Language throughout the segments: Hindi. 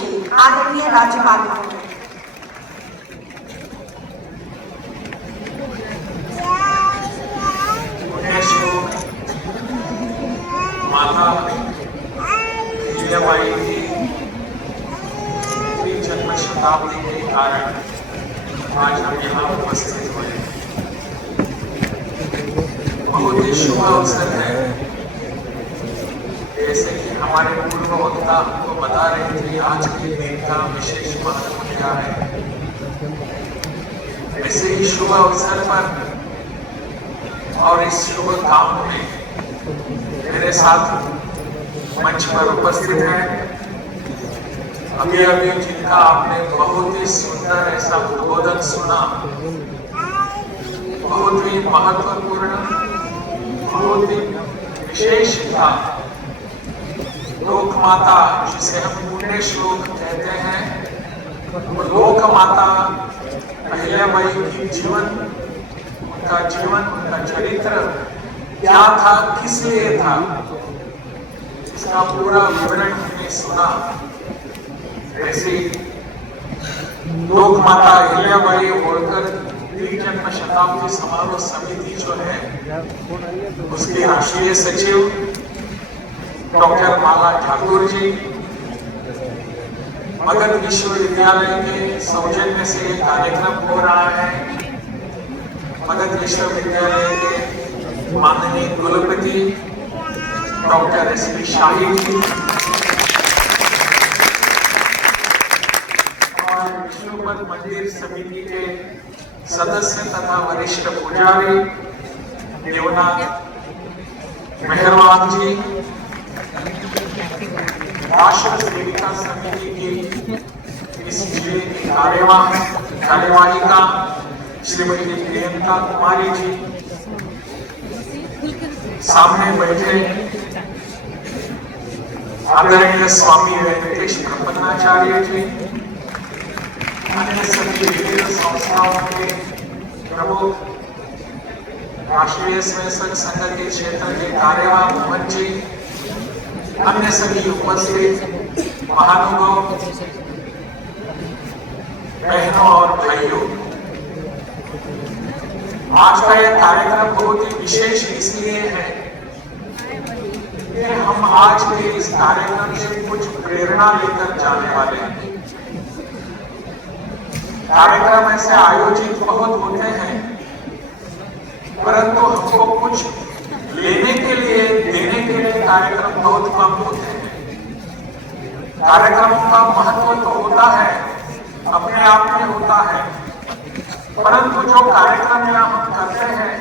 विषयी आदरणीय राज्यपाल महोदय। माता अहिल्याबाई की जन्म शताब्दी के कारण आज हम यहाँ उपस्थित हुए। बहुत ही शुभ अवसर है। जैसे कि हमारे पूर्व वक्ता हमको बता रहे थे आज के दिन का विशेष महत्व क्या है, ऐसे ही शुभ अवसर पर और इस शुभ काम में मेरे साथ मंच पर उपस्थित है अभी अभी जिनका आपने बहुत ही सुंदर ऐसा उद्बोधन सुना, बहुत ही महत्वपूर्ण, बहुत ही विशेष था। लोक माता जिसे हम पुण्य श्लोक कहते हैं, लोक माता अहिल्याबाई की जीवन, उनका चरित्र क्या था, किस लिए था, इसका पूरा विवरण हमने सुना। ऐसे लोक माता अहिल्याबाई होलकर जन्म शताब्दी समारोह समिति जो है उसके राष्ट्रीय सचिव डॉक्टर माला ठाकुर जी, मगध विश्वविद्यालय के सौजन्य से ये कार्यक्रम हो रहा है। मगध विश्वविद्यालय के माननीय कुलपति डॉक्टर एस.पी. शाही जी और विष्णुपद मंदिर समिति के सदस्य तथा वरिष्ठ पुजारी देवनाथ मेहरबान जी, राष्ट्र सेविका समिति की इस जिले की कार्यवाहिका श्रीमती प्रियंका कुमारी जी, सामने बैठे आदरणीय स्वामी वेंकटेश प्रपन्नाचार्य जी, अन्य सभी विभिन्न संस्थाओं के प्रमुख, राष्ट्रीय स्वयंसेवक संघ के क्षेत्र के कार्यवाह मोहन जी, अन्य सभी उपस्थित महानुभाव, बहनों और भाइयों, आज का यह कार्यक्रम बहुत ही विशेष इसलिए है कि हम आज के इस कार्यक्रम से कुछ प्रेरणा लेकर जाने वाले हैं। कार्यक्रम ऐसे आयोजित बहुत होते हैं, परंतु हमको कुछ लेने के लिए, देने के लिए कार्यक्रम बहुत कम होते हैं। कार्यक्रमों का महत्व तो होता है, अपने आप में होता है, परंतु जो कार्यक्रम यहाँ हम करते हैं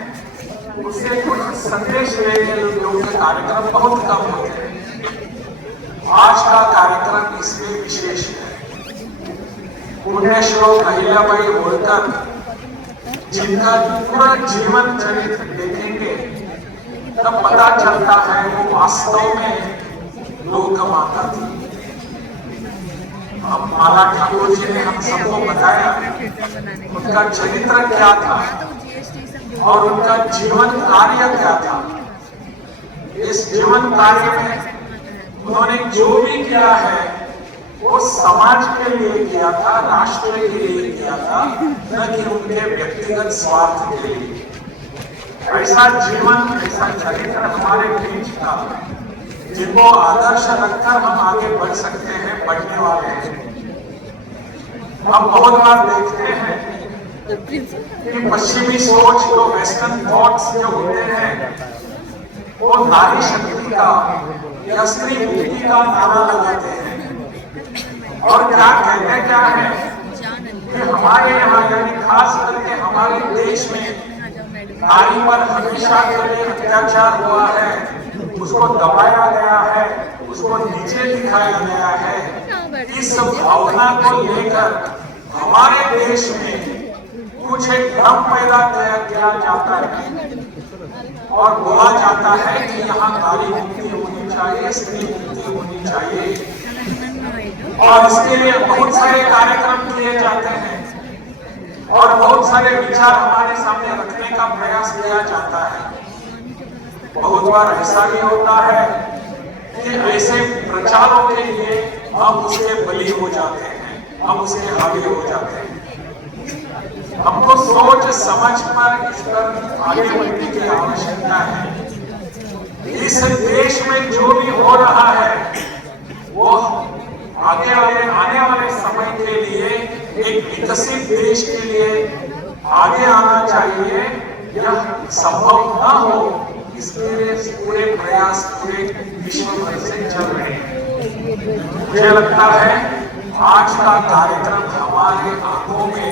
उससे कुछ संदेश लेने योग्य कार्यक्रम बहुत कम होते हैं। आज का कार्यक्रम इसलिए विशेष है। पुण्य श्लोक अहिल्याबाई होलकर जिनका पूरा जीवन चरित्र देखेंगे तब पता चलता है वो वास्तव में लोक माता थी। अब माला ठाकुर जी ने हम सबको बताया उनका चरित्र क्या था और उनका जीवन कार्य क्या था। इस जीवन कार्य में उन्होंने जो भी किया है वो समाज के लिए किया था, राष्ट्र के लिए किया था, न कि उनके व्यक्तिगत स्वार्थ के लिए। ऐसा जीवन, ऐसा चरित्र हमारे बीच था जिनको आदर्श रखकर हम आगे बढ़ सकते हैं, बढ़ने वाले हैं। हम बहुत बार देखते हैं कि पश्चिमी सोच, जो वेस्टर्न थॉट्स जो होते हैं, वो नारी शक्ति का या स्त्री मुक्ति का नारा लगाते हैं और क्या कहते क्या है कि हमारे यहाँ, यानी खास करके हमारे देश में नारी पर हमेशा के लिए अत्याचार हुआ है, उसको दबाया गया है, उसको नीचे दिखाया गया है। इस भावना को लेकर हमारे देश में कुछ एक भ्रम पैदा किया जाता है और बोला जाता है कि यहाँ नारी मुक्ति होनी चाहिए, स्त्री मुक्ति होनी चाहिए, और इसके लिए बहुत सारे कार्यक्रम किए जाते हैं और बहुत सारे विचार हमारे सामने रखने का प्रयास किया जाता है। बहुत बार ऐसा भी होता है कि ऐसे प्रचारों के लिए हम उसके बली हो जाते हैं, हम उसके हावी हो जाते हैं। हमको सोच समझ पर इस पर आगे बढ़ने की आवश्यकता है। इस देश में जो भी हो रहा है वो आने वाले समय के लिए एक विकसित देश के लिए आगे आना चाहिए। यह संभव न हो इसके लिए पूरे प्रयास पूरे विश्व भर से चल रहे हैं। मुझे लगता है आज का कार्यक्रम हमारे आंखों में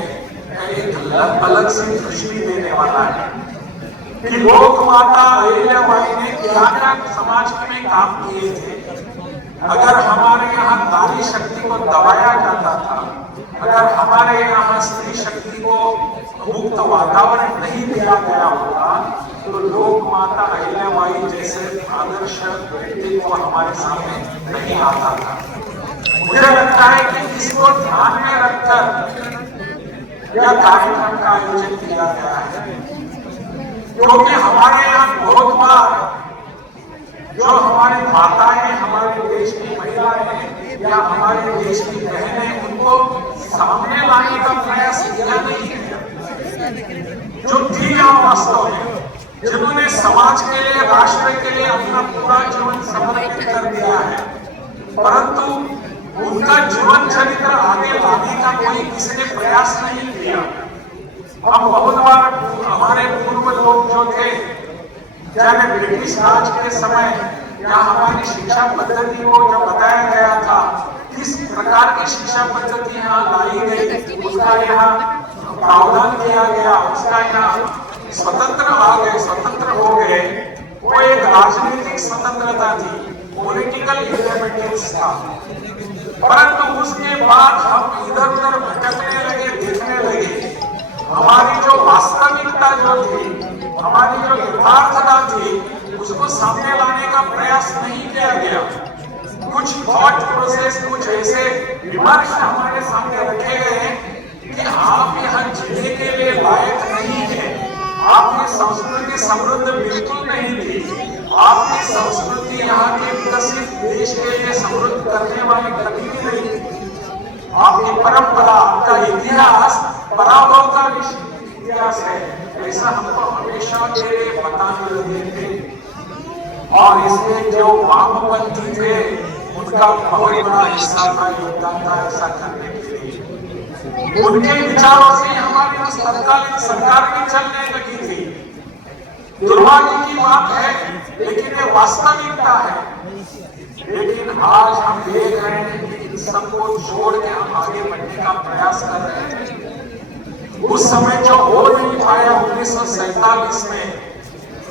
एक अलग सी खुशबू देने वाला है कि लोक माता अहिल्याबाई ने क्या क्या समाज में काम किए थे। अगर हमारे यहाँ नारी शक्ति को दबाया जाता था, अगर हमारे यहाँ स्त्री शक्ति को मुक्त वातावरण नहीं दिया गया होता तो लोक माता अहिल्याबाई जैसे आदर्श व्यक्तित्व हमारे सामने नहीं आता था। मुझे लगता है कि इसको ध्यान में रखकर यह कार्यक्रम का आयोजन किया गया है, क्योंकि हमारे यहाँ बहुत बार जो हमारी माताएं, हमारे देश की महिलाएं या हमारे देश की बहनें, उनको सामने लाने का प्रयास किया नहीं है। जो किया वास्तव में, जिन्होंने समाज के लिए, राष्ट्र के लिए अपना पूरा जीवन समर्पित कर दिया है, परंतु उनका जीवन चरित्र आगे लाने का कोई किसी ने प्रयास नहीं किया। हम बहुत बार हमारे पूर्व लोग जो थे, चाहे ब्रिटिश राज के समय या हमारी शिक्षा पद्धति को जब बताया गया था, किस प्रकार की शिक्षा पद्धति यहाँ लाई गई, उसका यहाँ प्रावधान किया गया, उसका यहाँ स्वतंत्र हो गए। वो एक राजनीतिक स्वतंत्रता थी, पॉलिटिकल इंडिपेंडेंस था। परंतु उसके बाद हम इधर उधर भटकने लगे, देखने लगे। हमारी जो वास्तविकता जो थी, हमारी जो यथार्थता थी, उसको सामने लाने का प्रयास नहीं किया गया। कुछ थॉट प्रोसेस, कुछ ऐसे विमर्श हमारे सामने रखे गए कि आप यहाँ जीने के लिए लायक नहीं है, आपकी संस्कृति समृद्ध बिल्कुल नहीं थी, आपकी संस्कृति यहाँ के विकसित देश के लिए समृद्ध करने वाली कभी भी नहीं थी। आपकी परंपरा, आपका इतिहास पराभव का इतिहास है, ऐसा हमको हमेशा बताने लगे थे। और इसमें जो वामपंथी थे उनका बहुत बड़ा हिस्सा था, योगदान था ऐसा करने के लिए। उनके विचारों से हमारी तत्कालीन सरकार भी चलने लगी थी। दुर्भाग्य की बात है, लेकिन ये वास्तविकता है। लेकिन आज हम देख रहे हैं कि इन सबको छोड़ के हम आगे बढ़ने का प्रयास कर रहे हैं। उस समय जो हो नहीं पाया 1947 में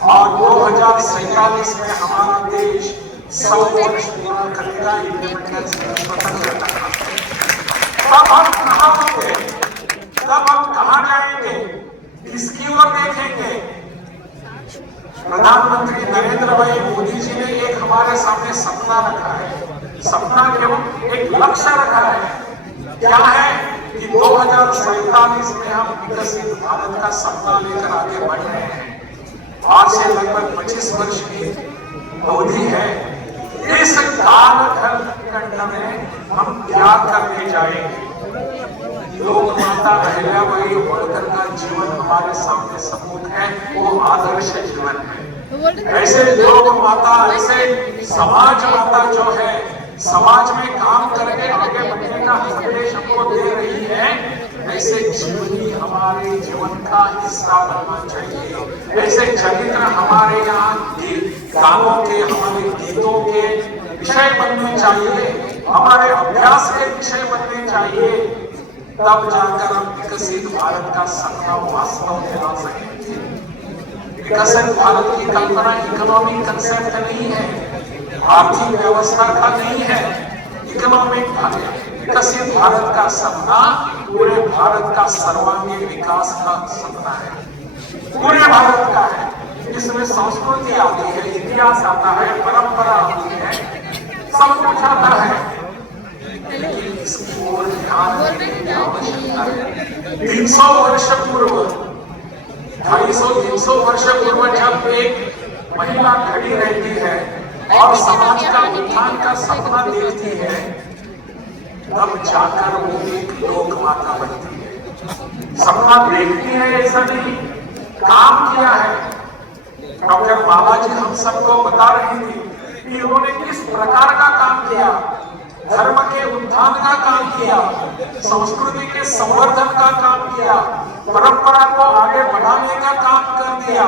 और 2047 में हमारा देश 100 वर्ष पूरा करेगा इंडिपेंडेंस स्वतंत्रता का। तब हम कहाँ होंगे, तब हम कहाँ जाएंगे, किसकी ओर देखेंगे? प्रधानमंत्री नरेंद्र भाई मोदी जी ने एक हमारे सामने सपना रखा है, सपना केवल एक लक्ष्य रखा है। क्या है कि 2047 में हम विकसित भारत का सपना लेकर आगे बढ़ रहे हैं। आज से लगभग 25 वर्ष की अवधि है। इस कालखंड में हम क्या करने जाएंगे? लोक माता अहिल्याबाई होलकर का जीवन हमारे सामने सबूत है, वो आदर्श जीवन है। ऐसे लोक माता, ऐसे समाज माता जो है, समाज में काम करके आगे बढ़ने का संदेश हमको दे रही है, ऐसे जीवनी हमारे जीवन का हिस्सा बनना चाहिए। ऐसे चरित्र हमारे यहाँ गानों के, हमारे गीतों के विषय बनने चाहिए, हमारे अभ्यास के विषय बनने चाहिए। तब जाकर हम विकसित भारत का सपना वास्तव में ला सकेंगे। विकसित भारत की कल्पना इकोनॉमिक कंसेप्ट नहीं है, आर्थिक व्यवस्था का नहीं है। इकोनॉमिक विकसित भारत का सपना पूरे भारत का सर्वांगीण विकास का सपना है, पूरे भारत का है। इसमें संस्कृति आती है, इतिहास आता है, परंपरा आती है, सब कुछ आता है। लेकिन इसकी ओर ध्यान देने की आवश्यकता है। 300 वर्ष पूर्व, 250-300 वर्ष पूर्व जब एक महिला खड़ी रहती है और समाज का उत्थान का सपना देखती है, तब जाकर वो एक लोक माता बनती है। सपना देखती है ऐसा नहीं, काम किया है। डॉक्टर बालाजी हम सबको बता रही थी कि उन्होंने किस प्रकार का काम किया, धर्म के उत्थान का काम किया, संस्कृति के संवर्धन का काम किया, परंपरा को आगे बढ़ाने का काम कर दिया।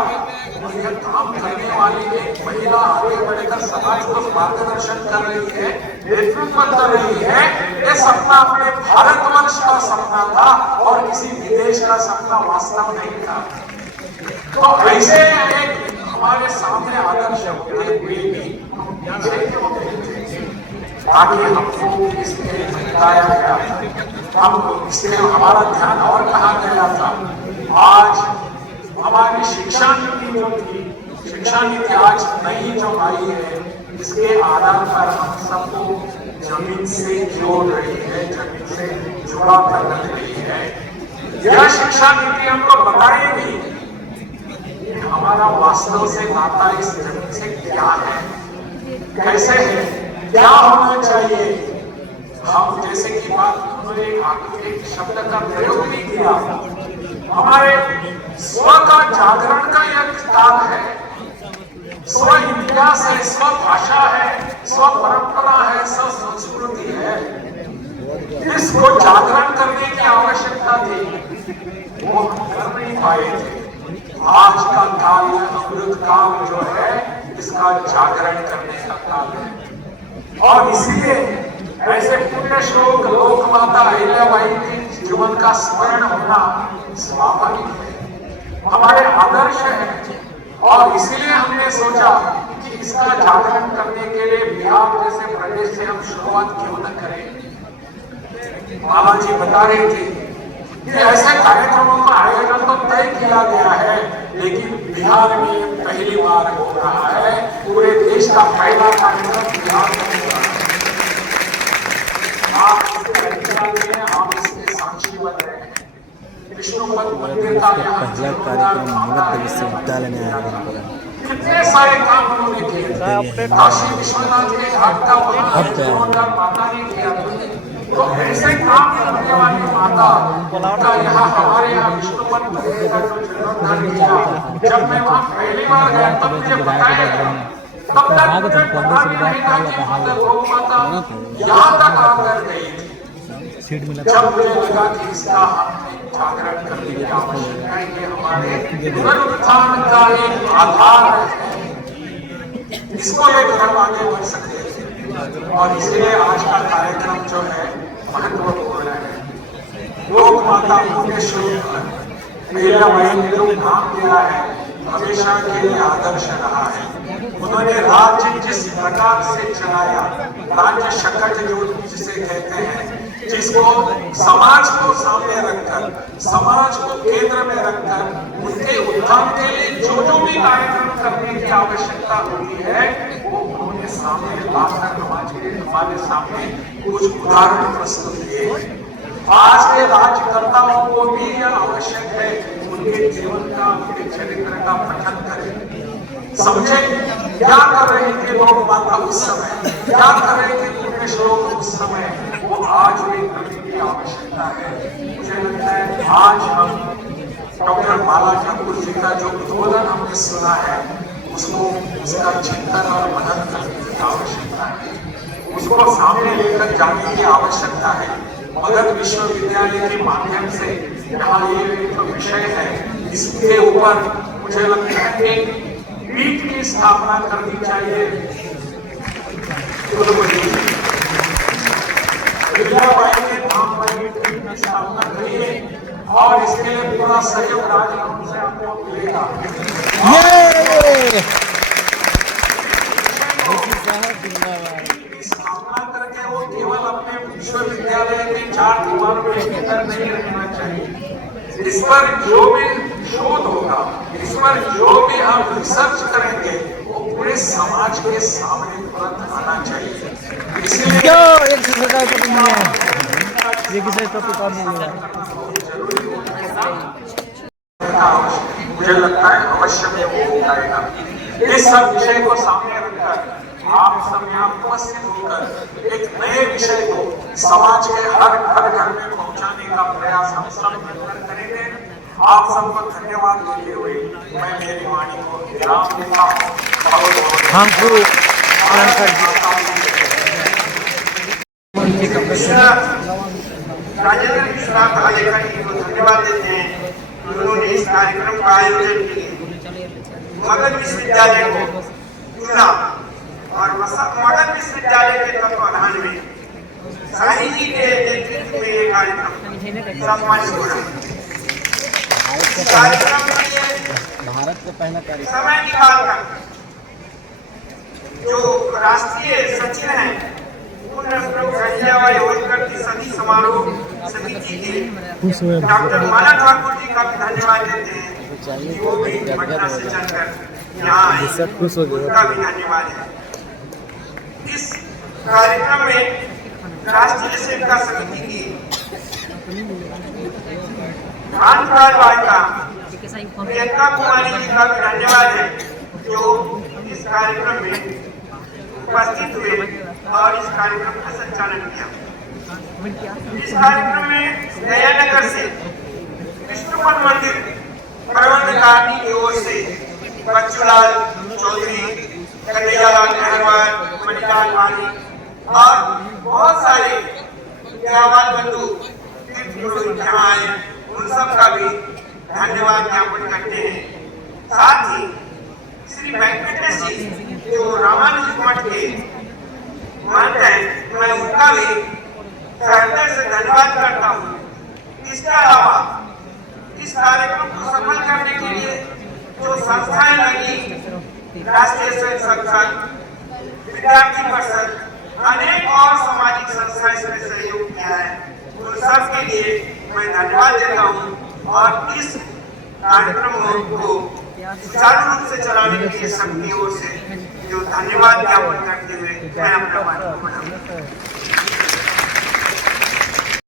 और यह काम करने वाली एक महिला आगे बढ़कर समाज को मार्गदर्शन कर रही है, नेतृत्व कर रही है। ये सपना अपने भारतवर्ष का सपना था और किसी विदेश का सपना वास्तव नहीं था। तो ऐसे एक हमारे सामने आदर्श होते हुए भी ताकि हमको इसमें बताया गया था, हमको इसमें हमारा ध्यान और कहा गया था। आज हमारी शिक्षा नीति जो थी, शिक्षा नीति आज नई जो आई है, इसके आधार पर हम सबको जमीन से जोड़ रही है, जमीन से जुड़ा कर रख रही है। यह शिक्षा नीति हमको बताएगी कि हमारा वास्तव से नाता इस जमीन से क्या है, कैसे है, क्या होना चाहिए। हम जैसे कि बात उन्होंने एक शब्द का प्रयोग भी किया, हमारे स्व का जागरण का यह काल है, स्व इतिहास है, स्व भाषा है, स्व परंपरा है, स्व संस्कृति है। इसको जागरण करने की आवश्यकता थी, वो हम कर नहीं पाए थे। आज का काल, अमृत काल जो है, इसका जागरण करने का काल है। और इसलिए ऐसे पुण्य श्लोक लोक माता अहिल्याबाई के जीवन का स्मरण होना स्वाभाविक है, हमारे आदर्श है। और इसीलिए हमने सोचा कि इसका जागरण करने के लिए बिहार जैसे प्रदेश से हम शुरुआत क्यों न करें। बालाजी बता रहे थे कि ऐसे कार्यक्रमों का आयोजन तो तय किया गया है, लेकिन बिहार में पहली बार हो रहा है। पूरे देश का पहला कार्यक्रम बिहार में हो रहा है। आप इसके साक्षी बन रहे हैं। विष्णुपद मंदिर का पहला कार्यक्रम मगध विश्वविद्यालय में आयोजन करा। कितने सारे काम उन्होंने किए। काशी विश्वनाथ के घाट का उन्होंने माता ने किया। तो ऐसे काम करने वाली माता का यहाँ हमारे यहाँ विष्णुपद मंदिर का जो जीर्णोद्धार किया, जब मैं वहाँ पहली बार गया तब मुझे बताया गया, तब तक मुझे पता भी नहीं था कि माता गौ माता यहाँ तक आकर गई थी। जब मुझे लगा कि इसका जागरण करने की आवश्यकता है, ये हमारे पुनरुत्थान का एक आधार है, इसको लेकर हम आगे बढ़ सकते हैं। और इसलिए आज का कार्यक्रम जो है महत्वपूर्ण है। लोक माता पुण्य श्लोक अहिल्याबाई ने जो काम किया है, हमेशा के लिए आदर्श रहा है। उन्होंने राज्य जिस प्रकार से चलाया, राज्य शकट जो जिसे कहते हैं, जिसको समाज को सामने रखकर, समाज को केंद्र में रखकर उनके उत्थान के लिए जो जो भी कार्यक्रम करने की आवश्यकता होती है, वो उन्होंने सामने लाकर हमारे सामने कुछ उदाहरण प्रस्तुत किए। आज के राज्यकर्ताओं को भी यह आवश्यक है उनके जीवन का, उनके चरित्र का पठन करें, समझे क्या कर रहे थे लोक माता उस समय, क्या कर रहे थे पुण्य श्लोक उस समय, वो आज भी करने की आवश्यकता है। मुझे लगता है आज हम डॉक्टर बाला ठाकुर जी का जो उद्बोधन हमने सुना है, उसको उसका चिंतन और मनन करने की आवश्यकता है, उसको सामने लेकर जाने की आवश्यकता है। मगध विश्वविद्यालय के माध्यम से यहाँ ये जो विषय है, इसके ऊपर मुझे लगता है एक पीठ की स्थापना करनी चाहिए। अहिल्याबाई के नाम पर एक पीठ की स्थापना करिए और इसके लिए पूरा सहयोग राजभवन से आपको मिलेगा। स्थापना करके वो केवल अपने विश्वविद्यालय के 4 दीवारों के भीतर नहीं रहना चाहिए। इस पर जो भी शोध होगा, इस पर जो भी हम रिसर्च करेंगे, वो पूरे समाज के सामने तुरंत आना चाहिए। इसलिए मुझे लगता है अवश्य में वो उठाएगा। इस सब विषय को सामने रखकर आप सब यहाँ उपस्थित होकर एक नए विषय को समाज के हर घर में पहुंचाने का प्रयास हम सब मिलकर करेंगे। आप सबको धन्यवाद देते हुए मैं मेरी वाणी को विराम देता हूँ। हमको राजेंद्र विश्वनाथ आलेखा जी को धन्यवाद देते हैं। उन्होंने इस कार्यक्रम का आयोजन किया, मगध विश्वविद्यालय को चुना और मगध विश्वविद्यालय के तत्वाधान में साई जी के नेतृत्व में ये कार्यक्रम सम्मानित हो रहा है। कार्यक्रम के लिए भारत का पहला कार्यक्रम समय निकालकर जो राष्ट्रीय सचिव हैं होलकर की सभी समारोह समिति के डॉक्टर माला ठाकुर जी का भी धन्यवाद देते हैं कि वो भी पटना से चलकर यहाँ आए, उनका भी धन्यवाद है। इस कार्यक्रम में राष्ट्रीय सेविका समिति की प्रियंका कुमारी जी का भी धन्यवाद है जो इस कार्यक्रम में उपस्थित हुए और इस कार्यक्रम का संचालन किया। इस कार्यक्रम में दयानगर से विष्णुपद मंदिर प्रबंधकारिणी की ओर से बच्चूलाल चौधरी, कन्हैयालाल मेहरबान, मणिलाल वाली और बहुत सारे विद्यावान बंधु तीर्थ पुरोहित यहाँ आए, उन सब का भी धन्यवाद ज्ञापन करते हैं। साथ ही श्री वेंकटेश जी जो रामानुज मठ के महंत हैं, मैं उनका भी हृदय से धन्यवाद करता हूँ। इसके अलावा इस कार्यक्रम को सफल करने के लिए जो संस्थाएं लगी, राष्ट्रीय स्वयं संगठन, विद्यार्थी परिषद, अनेक और सामाजिक संस्थाएं इसमें सहयोग किया है, उन सब के लिए मैं धन्यवाद देता हूँ और इस कार्यक्रम को सुचारू रूप से चलाने के लिए सबकी ओर से जो धन्यवाद ज्ञापन करते हुए मैं अपना वाणी को बढ़ाऊंगा।